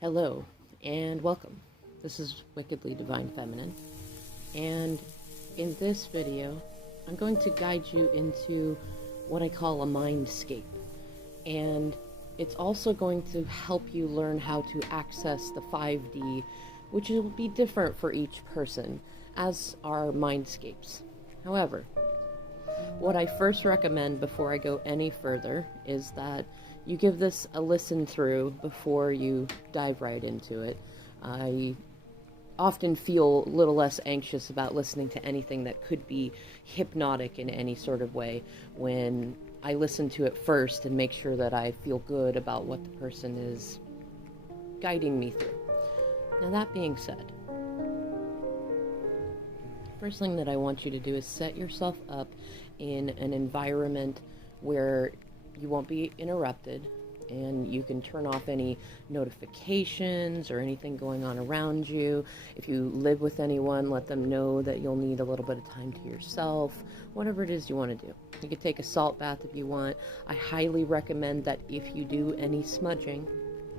Hello, and welcome. This is Wickedly Divine Feminine, and in this video, I'm going to guide you into what I call a mindscape, and it's also going to help you learn how to access the 5D, which will be different for each person, as are mindscapes. However, what I first recommend before I go any further is that you give this a listen through before you dive right into it. I often feel a little less anxious about listening to anything that could be hypnotic in any sort of way when I listen to it first and make sure that I feel good about what the person is guiding me through. Now, that being said, first thing that I want you to do is set yourself up in an environment where you won't be interrupted, and you can turn off any notifications or anything going on around you. If you live with anyone, let them know that you'll need a little bit of time to yourself, whatever it is you want to do. You could take a salt bath if you want. I highly recommend that if you do any smudging,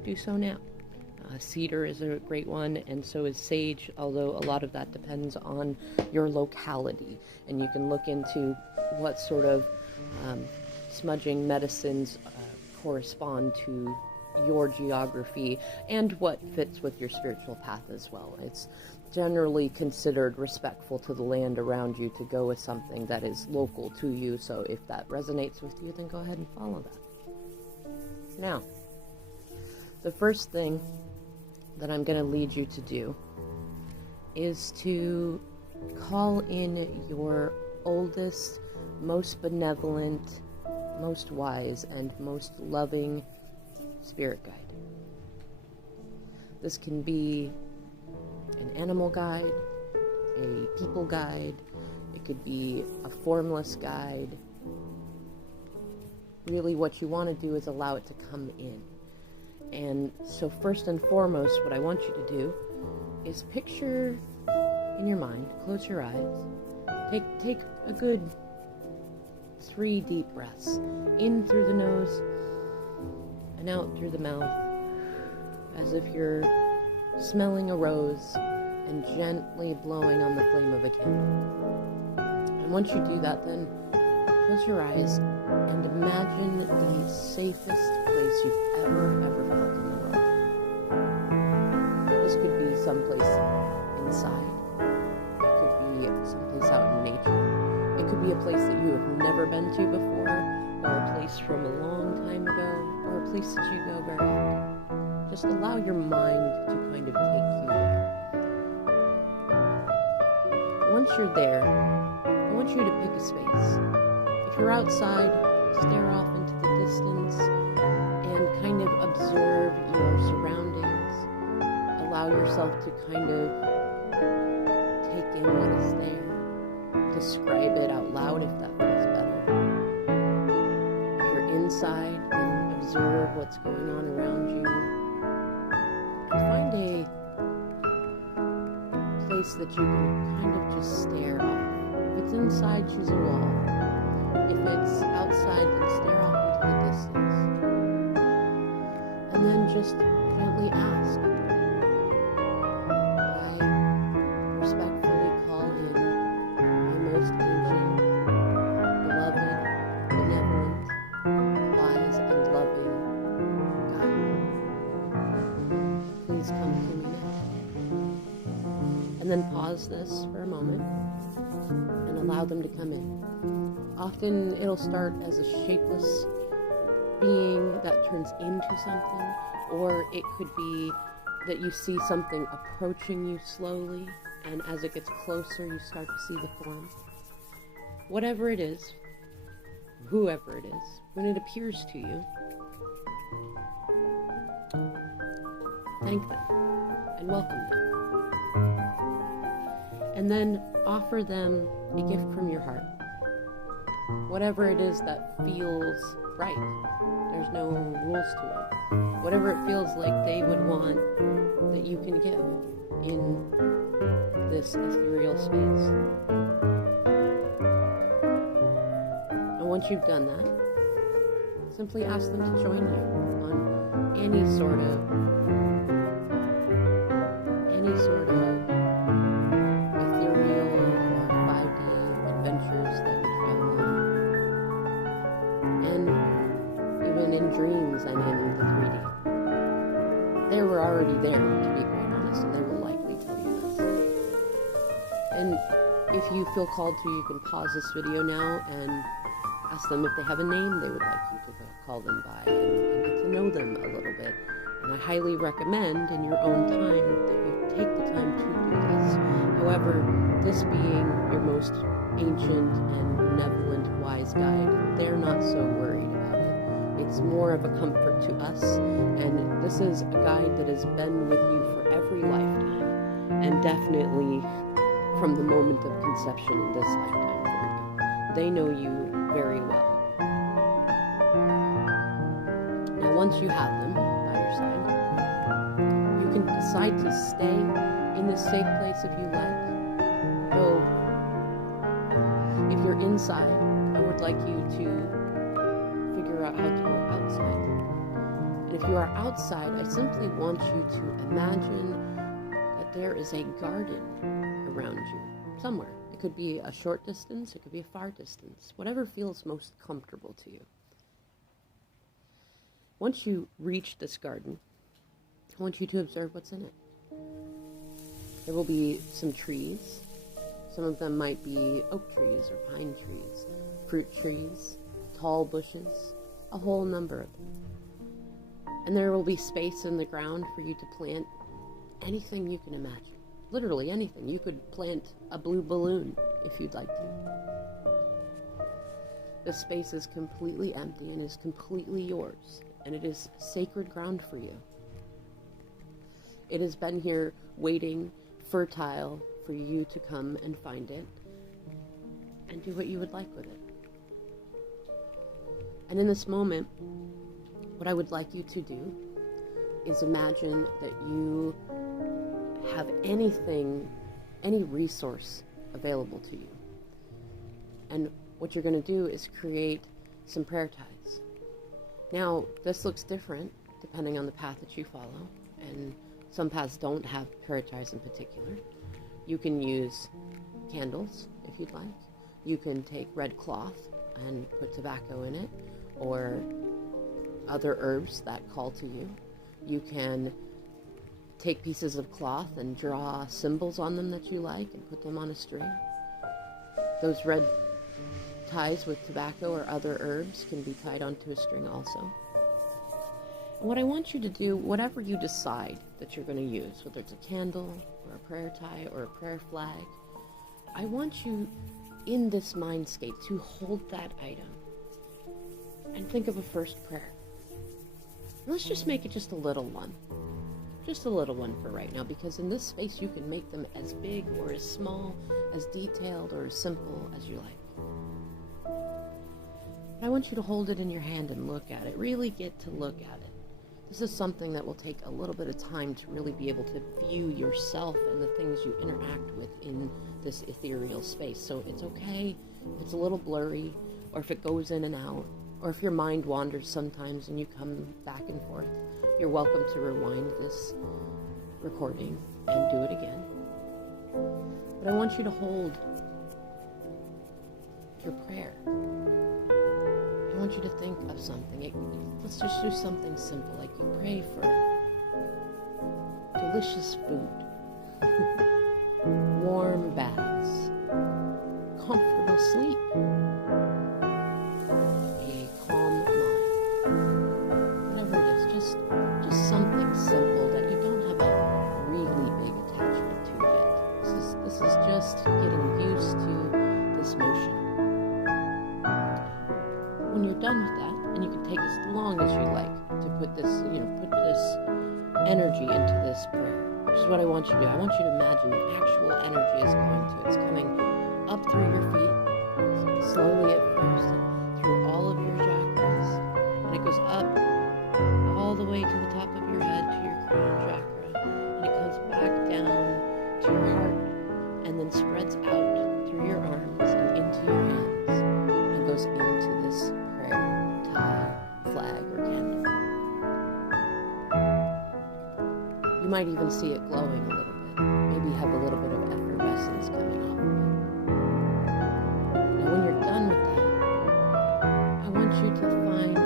do so now. Cedar is a great one, and so is sage, although a lot of that depends on your locality, and you can look into what sort of smudging medicines correspond to your geography and what fits with your spiritual path as well. It's generally considered respectful to the land around you to go with something that is local to you, so if that resonates with you, then go ahead and follow that. Now, the first thing that I'm going to lead you to do is to call in your oldest, most benevolent, most wise, and most loving spirit guide. This can be an animal guide, a people guide, it could be a formless guide. Really, what you want to do is allow it to come in. And so first and foremost, what I want you to do is picture in your mind, close your eyes, take a good 3 deep breaths, in through the nose and out through the mouth, as if you're smelling a rose and gently blowing on the flame of a candle. And once you do that, then close your eyes and imagine the safest place you've ever felt in the world. This could be someplace inside. It could be someplace out in nature. It could be a place that you have never been to before, or a place from a long time ago, or a place that you go very often. Just allow your mind to kind of take you there. Once you're there, I want you to pick a space. If you're outside, stare off into the distance and kind of observe your surroundings. Allow yourself to kind of take in what is there. Describe it out loud if that feels better. If you're inside, then observe what's going on around you. And find a place that you can kind of just stare off. If it's inside, choose a wall. If it's outside, then stare off into the distance. And then just gently ask. I respectfully call in my most ancient, beloved, benevolent, wise, and loving guide. Please come to me now. And then pause this for a moment and allow them to come in. Often it'll start as a shapeless being that turns into something, or it could be that you see something approaching you slowly, and as it gets closer, you start to see the form. Whatever it is, whoever it is, when it appears to you, thank them and welcome them. And then offer them a gift from your heart. Whatever it is that feels right. There's no rules to it. Whatever it feels like they would want that you can give in this ethereal space. And once you've done that, simply ask them to join you on any sort of they were already there, to be quite honest, and they will likely tell you this. And if you feel called to, you can pause this video now and ask them if they have a name they would like you to call them by, and get to know them a little bit. And I highly recommend in your own time that you take the time to do this. However, this being your most ancient and benevolent wise guide, they're not so worried about it. It's more of a comfort to us, and this is a guide that has been with you for every lifetime, and definitely from the moment of conception in this lifetime for you. They know you very well. Now, once you have them by your side, you can decide to stay in this safe place if you like. Though, if you're inside, I would like you to figure out how to go outside. And if you are outside, I simply want you to imagine that there is a garden around you, somewhere. It could be a short distance, it could be a far distance, whatever feels most comfortable to you. Once you reach this garden, I want you to observe what's in it. There will be some trees. Some of them might be oak trees or pine trees, fruit trees, tall bushes, a whole number of them. And there will be space in the ground for you to plant anything you can imagine. Literally anything. You could plant a blue balloon if you'd like to. The space is completely empty and is completely yours, and it is sacred ground for you. It has been here waiting, fertile, for you to come and find it and do what you would like with it. And in this moment, what I would like you to do is imagine that you have anything, any resource available to you. And what you're going to do is create some prayer ties. Now, this looks different depending on the path that you follow, and some paths don't have prayer ties in particular. You can use candles if you'd like. You can take red cloth and put tobacco in it, or other herbs that call to you. You can take pieces of cloth and draw symbols on them that you like and put them on a string. Those red ties with tobacco or other herbs can be tied onto a string also. And what I want you to do, whatever you decide that you're going to use, whether it's a candle or a prayer tie or a prayer flag, I want you in this mindscape to hold that item and think of a first prayer. And let's just make it just a little one. Just a little one for right now, because in this space you can make them as big or as small, as detailed or as simple as you like. I want you to hold it in your hand and look at it. Really get to look at it. This is something that will take a little bit of time to really be able to view yourself and the things you interact with in this ethereal space. So it's okay if it's a little blurry, or if it goes in and out, or if your mind wanders sometimes and you come back and forth. You're welcome to rewind this recording and do it again. But I want you to hold your prayer. I want you to think of something. Let's just do something simple, like you pray for delicious food, warm baths, comfortable sleep, a calm mind. Whatever it is, just something simple that you don't have a really big attachment to yet. This is just getting used to this motion. When you're done with that, and you can take as long as you like to put this energy into this prayer, which is what I want you to do. I want you to imagine the actual energy is going to. It's coming up through your feet, slowly at first, and through all of your chakras, and it goes up all the way to the top of your head, to your crown chakra, and it comes back down to your heart, and then spreads out through your arms and into your hands, and goes into this prayer tie, flag, or candle. You might even see it glowing a little bit, maybe have a little bit of effervescence coming off of it. Now when you're done with that, I want you to find a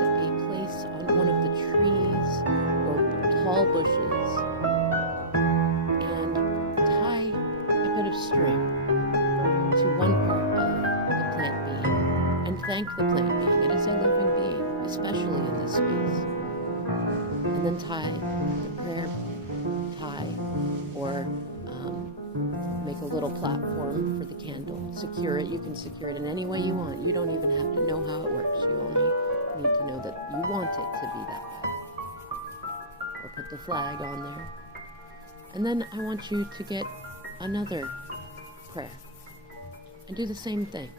place on one of the trees or tall bushes and tie a bit of string to one part of the plant being and thank the plant being. It is a living being, especially in this space. And then tie the prayer tie or make a little platform for the candle. Secure it. You can secure it in any way you want. You don't even have to know how it works. You only need to know that you want it to be that way. Or put the flag on there. And then I want you to get another prayer and do the same thing.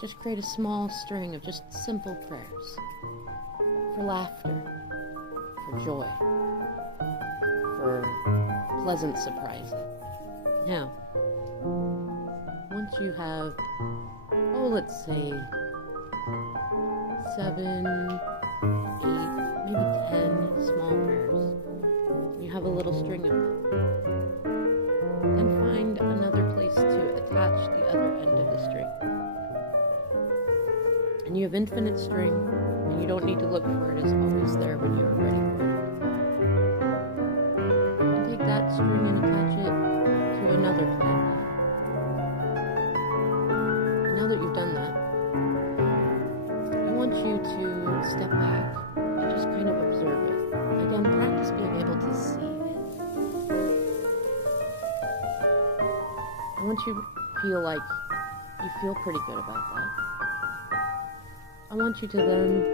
Just create a small string of just simple prayers for laughter, for joy, for pleasant surprises. Now, once you have, let's say 7, 8, maybe 10 small prayers, you have a little string of them, then find another place to attach the other end of the string. And you have infinite string, and you don't need to look for it. It's always there when you're ready for it. And take that string and attach it to another plant. And now that you've done that, I want you to step back and just kind of observe it. Again, practice being able to see it. I want you to feel like you feel pretty good about that. I want you to then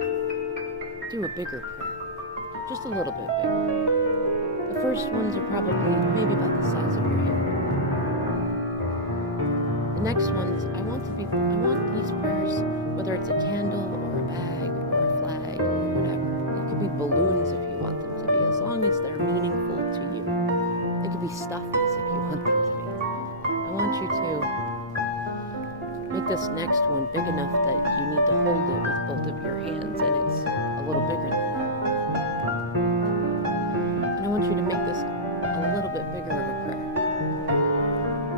do a bigger prayer, just a little bit bigger. The first ones are probably maybe about the size of your hand. The next ones, I want these prayers, whether it's a candle or a bag or a flag or whatever. It could be balloons if you want them to be, as long as they're meaningful to you. They could be stuffies if you want them to be. I want you to make this next one big enough that you need to hold it with both of your hands, and it's a little bigger than that. And I want you to make this a little bit bigger of a prayer,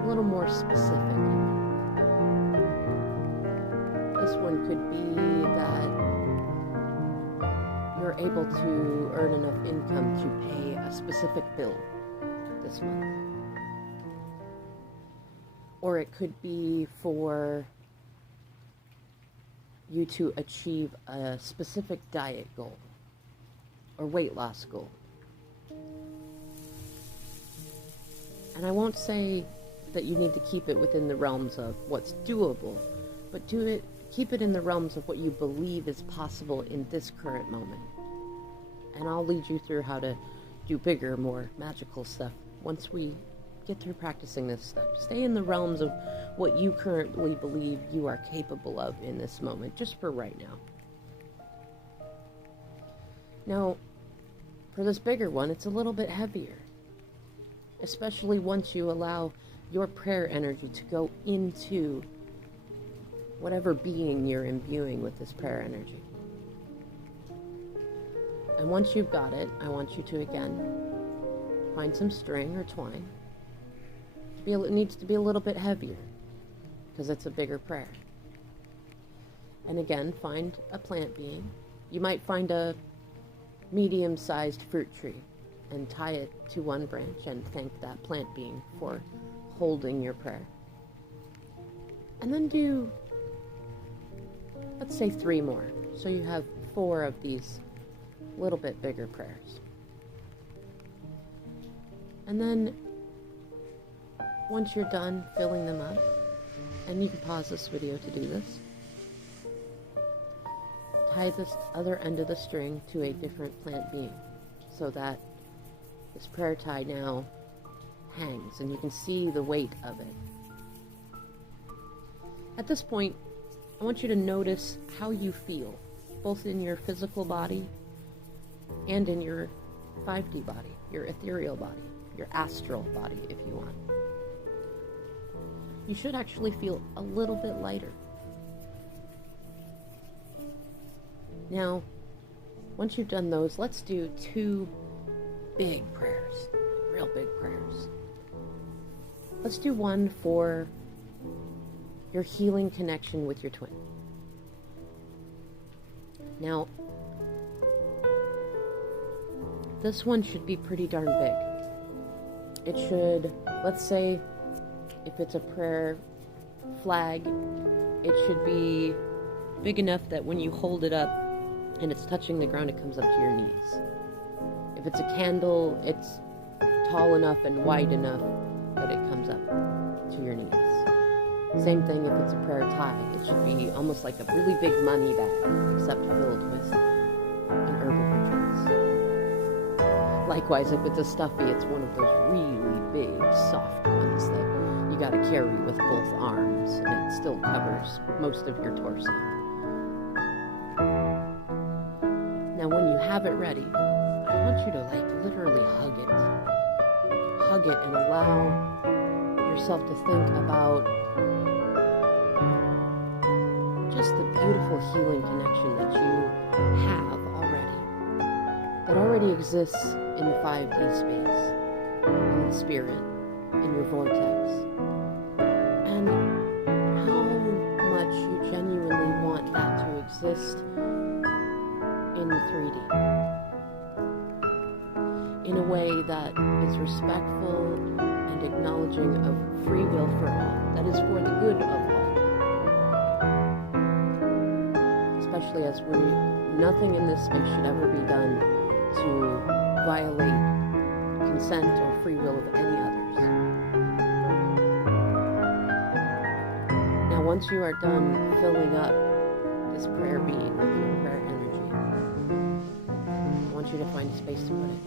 a little more specific. This one could be that you're able to earn enough income to pay a specific bill this month. Or it could be for you to achieve a specific diet goal or weight loss goal. And I won't say that you need to keep it within the realms of what's doable, but keep it in the realms of what you believe is possible in this current moment. And I'll lead you through how to do bigger, more magical stuff once we get through practicing this stuff. Stay in the realms of what you currently believe you are capable of in this moment, just for right now. Now, for this bigger one, it's a little bit heavier, especially once you allow your prayer energy to go into whatever being you're imbuing with this prayer energy. And once you've got it, I want you to, again, find some string or twine. It needs to be a little bit heavier because it's a bigger prayer. And again, find a plant being. You might find a medium-sized fruit tree and tie it to one branch and thank that plant being for holding your prayer. And then do, let's say 3 more. So you have 4 of these little bit bigger prayers. And then once you're done filling them up, and you can pause this video to do this, tie this other end of the string to a different plant being so that this prayer tie now hangs and you can see the weight of it. At this point, I want you to notice how you feel, both in your physical body and in your 5D body, your ethereal body, your astral body, if you want. You should actually feel a little bit lighter. Now, once you've done those, let's do 2 big prayers, real big prayers. Let's do one for your healing connection with your twin. Now, This one should be pretty darn big. It should, let's say, if it's a prayer flag, it should be big enough that when you hold it up and it's touching the ground, it comes up to your knees. If it's a candle, it's tall enough and wide enough that it comes up to your knees. Same thing if it's a prayer tie. It should be almost like a really big money bag, except filled with an herbal rituals. Likewise, if it's a stuffy, it's one of those really big, soft ones that you got to carry with both arms, and it still covers most of your torso. Now, when you have it ready, I want you to literally hug it. Hug it and allow yourself to think about just the beautiful healing connection that you have already, that already exists in the 5D space, in the spirit, in your vortex, and how much you genuinely want that to exist in 3D, in a way that is respectful and acknowledging of free will for all, that is for the good of all. Especially as nothing in this space should ever be done to violate consent or free will of any others. Now, once you are done filling up this prayer being with your prayer energy, I want you to find a space to put it.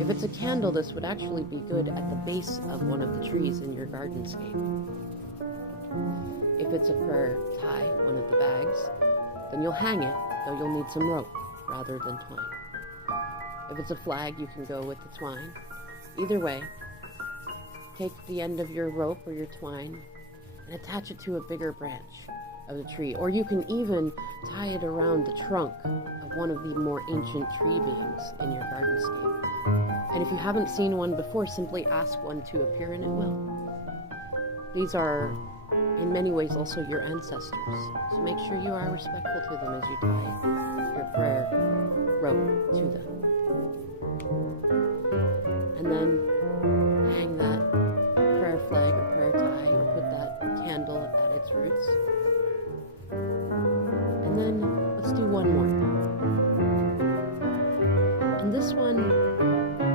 If it's a candle, this would actually be good at the base of one of the trees in your gardenscape. If it's a prayer tie, one of the bags, then you'll hang it, though you'll need some rope rather than twine. If it's a flag, you can go with the twine. Either way, take the end of your rope or your twine and attach it to a bigger branch of the tree. Or you can even tie it around the trunk of one of the more ancient tree beings in your gardenscape. And if you haven't seen one before, simply ask one to appear and it will. These are, in many ways, also your ancestors. So make sure you are respectful to them as you tie your prayer rope to them. And then hang that prayer flag or prayer tie or put that candle at its roots. And then let's do one more. And this one,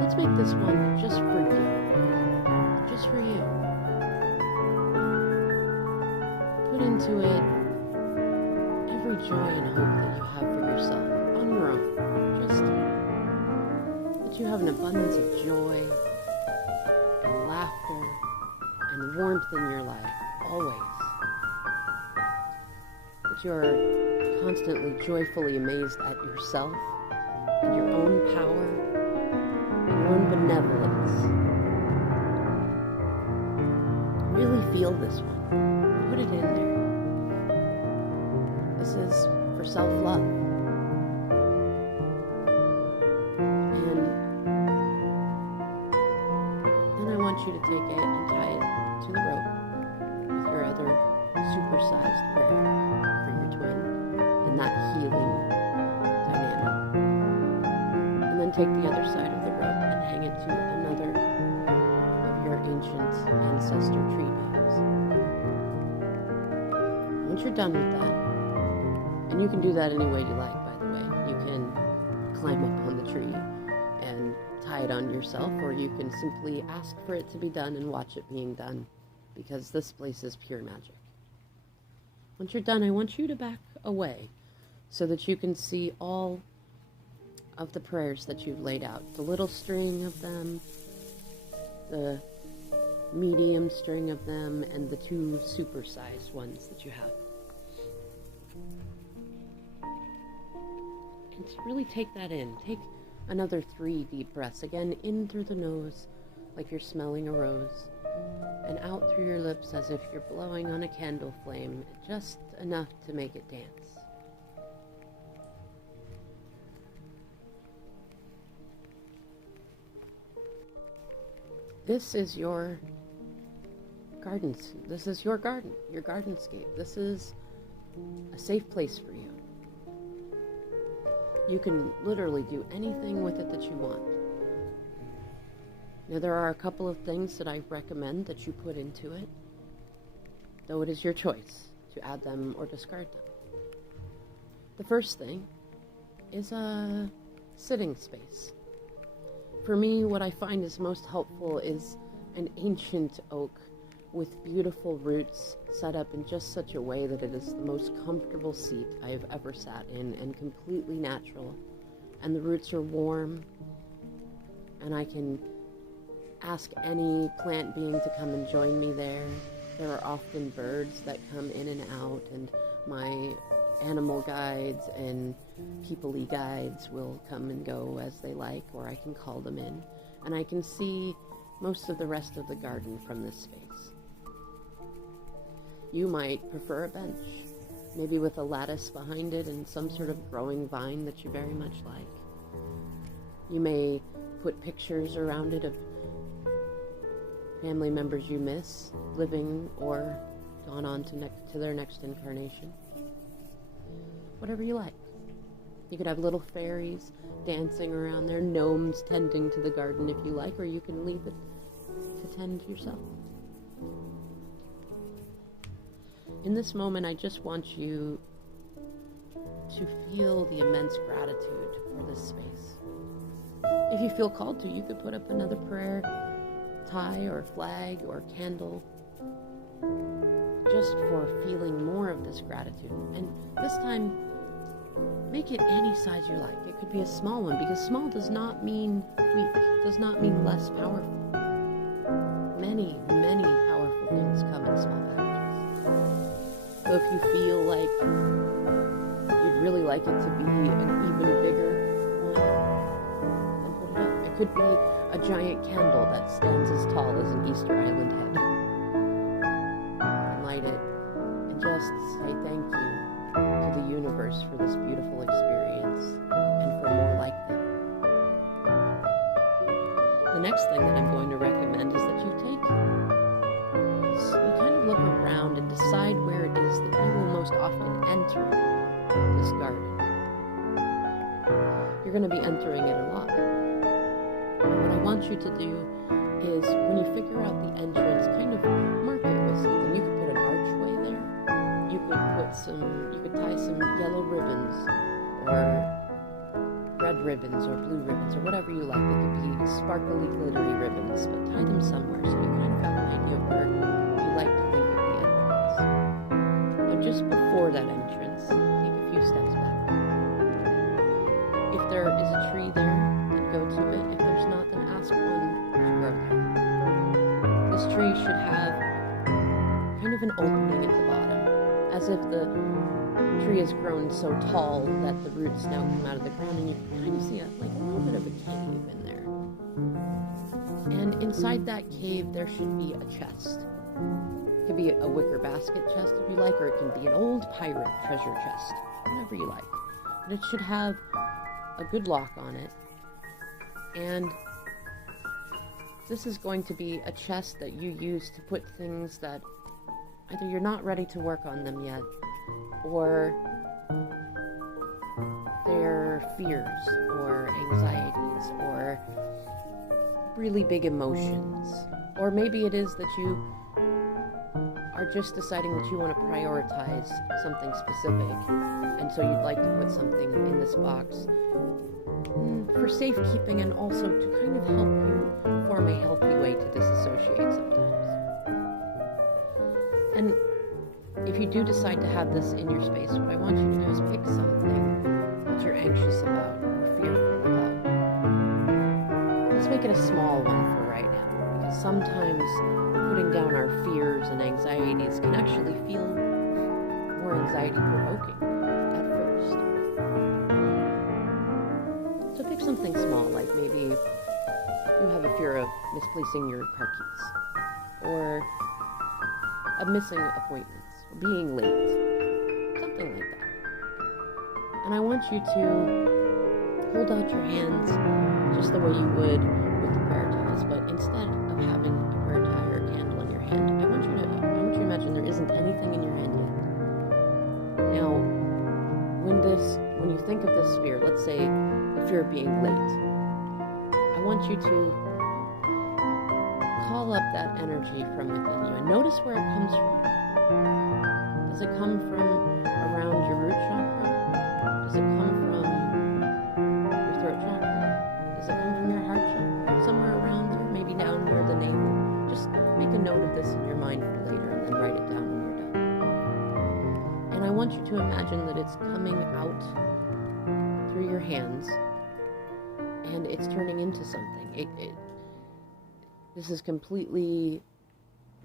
let's make this one just for you. Just for you. Put into it every joy and hope that you have for yourself on your own. Just that you have an abundance of joy and laughter and warmth in your life, always. That you are constantly joyfully amazed at yourself and your own power and your own benevolence. Really feel this one. Put it in there. This is for self-love. And then I want you to take it and tie it to the rope with your other supersized prayer for your twin and that healing dynamic. And then take the other side of the rope and hang it to another of your ancient ancestor tree beings. Once you're done with that, and you can do that any way you like, by the way. You can climb up on the tree and tie it on yourself, or you can simply ask for it to be done and watch it being done, because this place is pure magic. Once you're done, I want you to back away so that you can see all of the prayers that you've laid out. The little string of them, the medium string of them, and the two supersized ones that you have. And to really take that in. Take another 3 deep breaths. Again, in through the nose, like you're smelling a rose, and out through your lips as if you're blowing on a candle flame, just enough to make it dance. This is your gardens. This is your garden, your gardenscape. This is a safe place for you. You can literally do anything with it that you want. Now, there are a couple of things that I recommend that you put into it, though it is your choice to add them or discard them. The first thing is a sitting space. For me, what I find is most helpful is an ancient oak with beautiful roots set up in just such a way that it is the most comfortable seat I have ever sat in and completely natural. And the roots are warm, and I can ask any plant being to come and join me there. There are often birds that come in and out, and my animal guides and people-y guides will come and go as they like, or I can call them in, and I can see most of the rest of the garden from this space. You might prefer a bench, maybe with a lattice behind it and some sort of growing vine that you very much like. You may put pictures around it of family members you miss, living or gone on to their next incarnation. Whatever you like. You could have little fairies dancing around there, gnomes tending to the garden if you like, or you can leave it to tend yourself. In this moment, I just want you to feel the immense gratitude for this space. If you feel called to, you could put up another prayer tie or flag or candle just for feeling more of this gratitude. And this time, make it any size you like. It could be a small one, because small does not mean weak, does not mean less powerful. Many, many powerful things come in small packages. So if you feel like you'd really like it to be an even bigger one, then put it up. It could be a giant candle that stands as tall as an Easter Island head. And light it and just say thank you to the universe for this beautiful experience and for more like them. The next thing that I'm going to recommend is that you kind of look around and decide where it is that you will most often enter this garden. You're going to be entering it a lot. And what I want you to do is, when you figure out the entrance, kind of mark it with something. You could put an archway there. You could tie some yellow ribbons, or red ribbons, or blue ribbons, or whatever you like. They could be sparkly, glittery ribbons, but tie them somewhere so you kind of have an idea of where you like to think of the entrance. Now, just before that entrance, take a few steps back. If there is a tree there, then go to it. If there's not, then ask one to grow there. This tree should have kind of an opening at the bottom, as if the tree has grown so tall that the roots now come out of the ground, and you can kind of see a little bit of a cave in there. And inside that cave, there should be a chest. It could be a wicker basket chest if you like, or it can be an old pirate treasure chest, whatever you like. But it should have a good lock on it. And this is going to be a chest that you use to put things that either you're not ready to work on them yet, or they're fears or anxieties or really big emotions. Or maybe it is that you are just deciding that you want to prioritize something specific, and so you'd like to put something in this box for safekeeping, and also to kind of help you form a healthy way to disassociate sometimes. And if you do decide to have this in your space, what I want you to do is pick something that you're anxious about or fearful about. Let's make it a small one for right now, because sometimes putting down our fears and anxieties can actually feel more anxiety-provoking at first. So pick something small, like maybe you have a fear of misplacing your car keys, or of missing appointments, or being late, something like that. And I want you to hold out your hands just the way you would with the prayer tiles, but instead of having a prayer tie or a candle in your hand, I want you to imagine there isn't anything in your hand yet. Now, when you think of this fear, let's say the fear of being late, I want you to call up that energy from within you and notice where it comes from. Does it come from around your root chakra? Does it come from your throat chakra? Does it come from your heart chakra? Somewhere around there, maybe down near the navel. Just make a note of this in your mind for later and then write it down when you're done. And I want you to imagine that it's coming out through your hands and it's turning into something. This is completely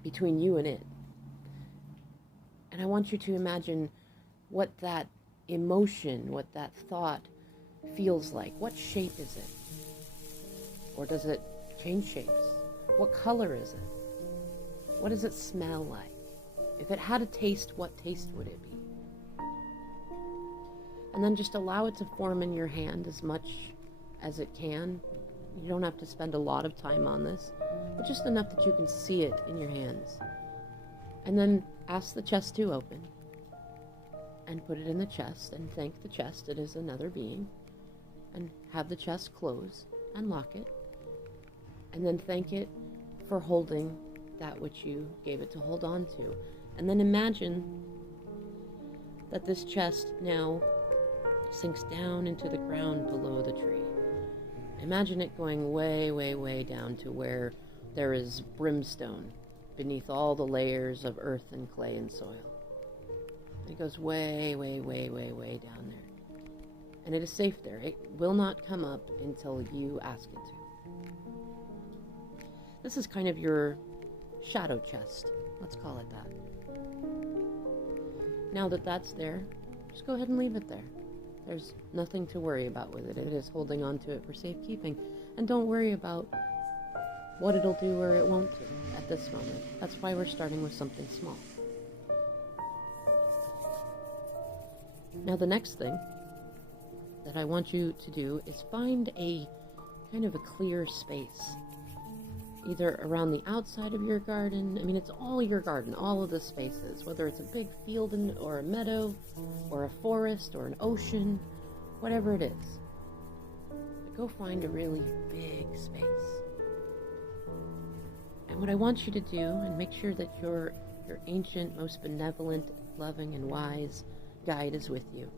between you and it. And I want you to imagine what that emotion, what that thought feels like. What shape is it? Or does it change shapes? What color is it? What does it smell like? If it had a taste, what taste would it be? And then just allow it to form in your hand as much as it can. You don't have to spend a lot of time on this, but just enough that you can see it in your hands. And then ask the chest to open and put it in the chest and thank the chest, it is another being, and have the chest close and lock it, and then thank it for holding that which you gave it to hold on to. And then imagine that this chest now sinks down into the ground below the tree. Imagine it going way, way, way down to where there is brimstone beneath all the layers of earth and clay and soil. It goes way, way, way, way, way down there. And it is safe there. It will not come up until you ask it to. This is kind of your shadow chest. Let's call it that. Now that that's there, just go ahead and leave it there. There's nothing to worry about with it. It is holding on to it for safekeeping. And don't worry about what it'll do or it won't do at this moment. That's why we're starting with something small. Now the next thing that I want you to do is find a kind of a clear space, either around the outside of your garden. I mean, it's all your garden, all of the spaces, whether it's a big field or a meadow or a forest or an ocean, whatever it is. But go find a really big space. And what I want you to do, and make sure that your ancient, most benevolent, loving, and wise guide is with you,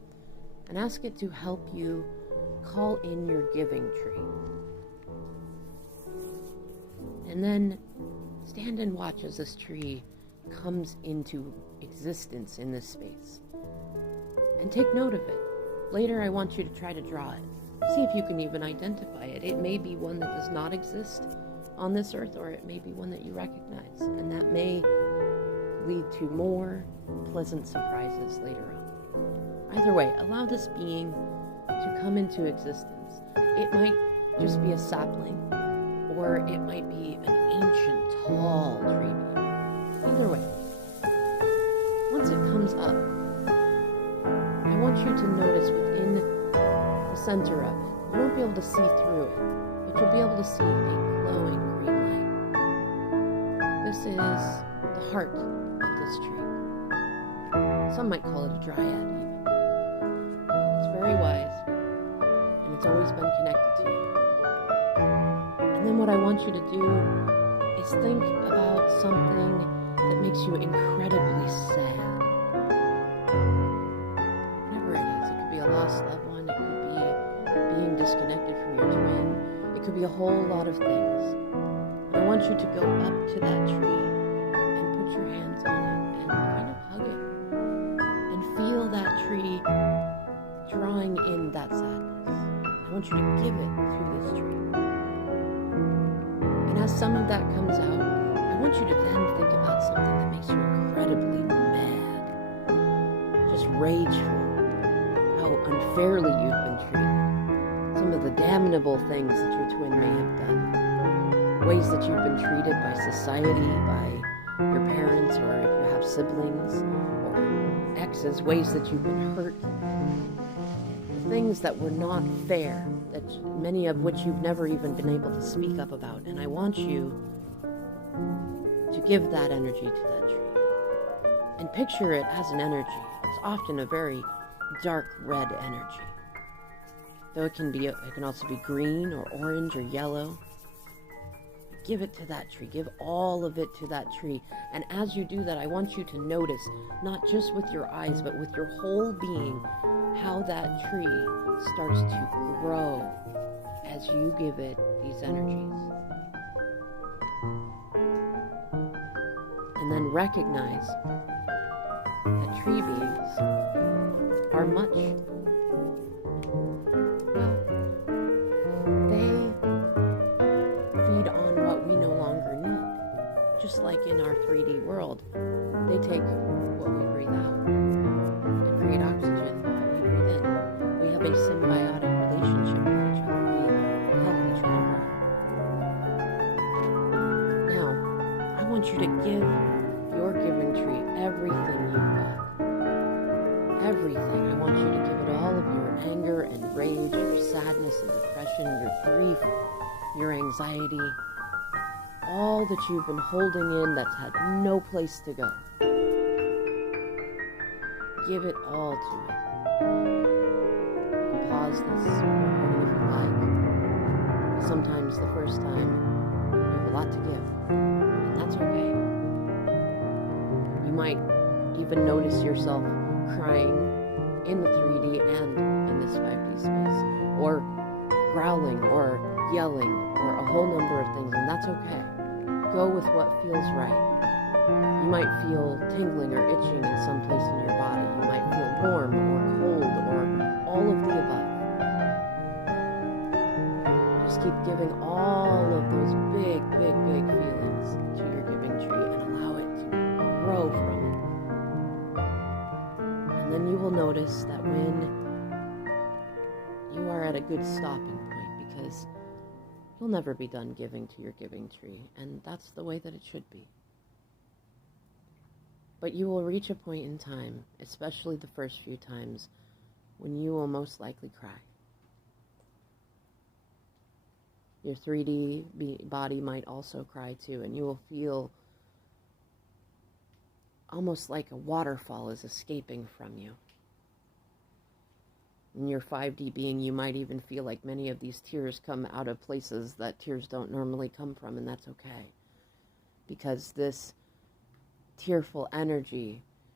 and ask it to help you call in your giving tree. And then stand and watch as this tree comes into existence in this space. And take note of it. Later I want you to try to draw it. See if you can even identify it. It may be one that does not exist on this earth, or it may be one that you recognize. And that may lead to more pleasant surprises later on. Either way, allow this being to come into existence. It might just be a sapling, or it might be an ancient, tall tree beam. Either way, once it comes up, I want you to notice within the center of it. You won't be able to see through it, but you'll be able to see a glowing green light. This is the heart of this tree. Some might call it a dryad even. It's very wise, and it's always been connected to you. And then what I want you to do is think about something that makes you incredibly sad. Whatever it is. It could be a lost loved one. It could be being disconnected from your twin. It could be a whole lot of things. And I want you to go up to that tree and put your hands on it and kind of hug it. And feel that tree drawing in that sadness. I want you to give it to this tree. And as some of that comes out, I want you to then think about something that makes you incredibly mad, just rageful, how unfairly you've been treated, some of the damnable things that your twin may have done, ways that you've been treated by society, by your parents, or if you have siblings, or exes, ways that you've been hurt, things that were not fair, that many of which you've never even been able to speak up about. And I want you to give that energy to that tree. And picture it as an energy. It's often a very dark red energy. Though it can also be green or orange or yellow. give it to that tree. Give all of it to that tree. And as you do that, I want you to notice, not just with your eyes, but with your whole being, how that tree starts to grow as you give it these energies. And then recognize that tree beings are much, well, they feed on what we no longer need. Just like in our 3D world, they take what we breathe out and create oxygen that we breathe in. We have a symbiotic relationship with each other. We help each other grow. Now, I want you to give your giving tree everything you've got. Everything. I want you to give it all of your anger and rage, your sadness and depression, your grief, your anxiety, all that you've been holding in that's had no place to go. Give it all to it. You can pause this recording if you like. Sometimes the first time you have a lot to give, and that's okay. You might even notice yourself crying in the 3D and in this 5D space, or growling, or yelling, or a whole number of things, and that's okay. Go with what feels right. You might feel tingling or itching in some place in your body. You might feel warm or cold or all of the above. Just keep giving all of those big, big, big feelings to your giving tree and allow it to grow from it. And then you will notice that when you are at a good stopping point, because you'll never be done giving to your giving tree, and that's the way that it should be. But you will reach a point in time, especially the first few times, when you will most likely cry. Your 3D body might also cry too, and you will feel almost like a waterfall is escaping from you. In your 5D being, you might even feel like many of these tears come out of places that tears don't normally come from, and that's okay. Because this tearful energy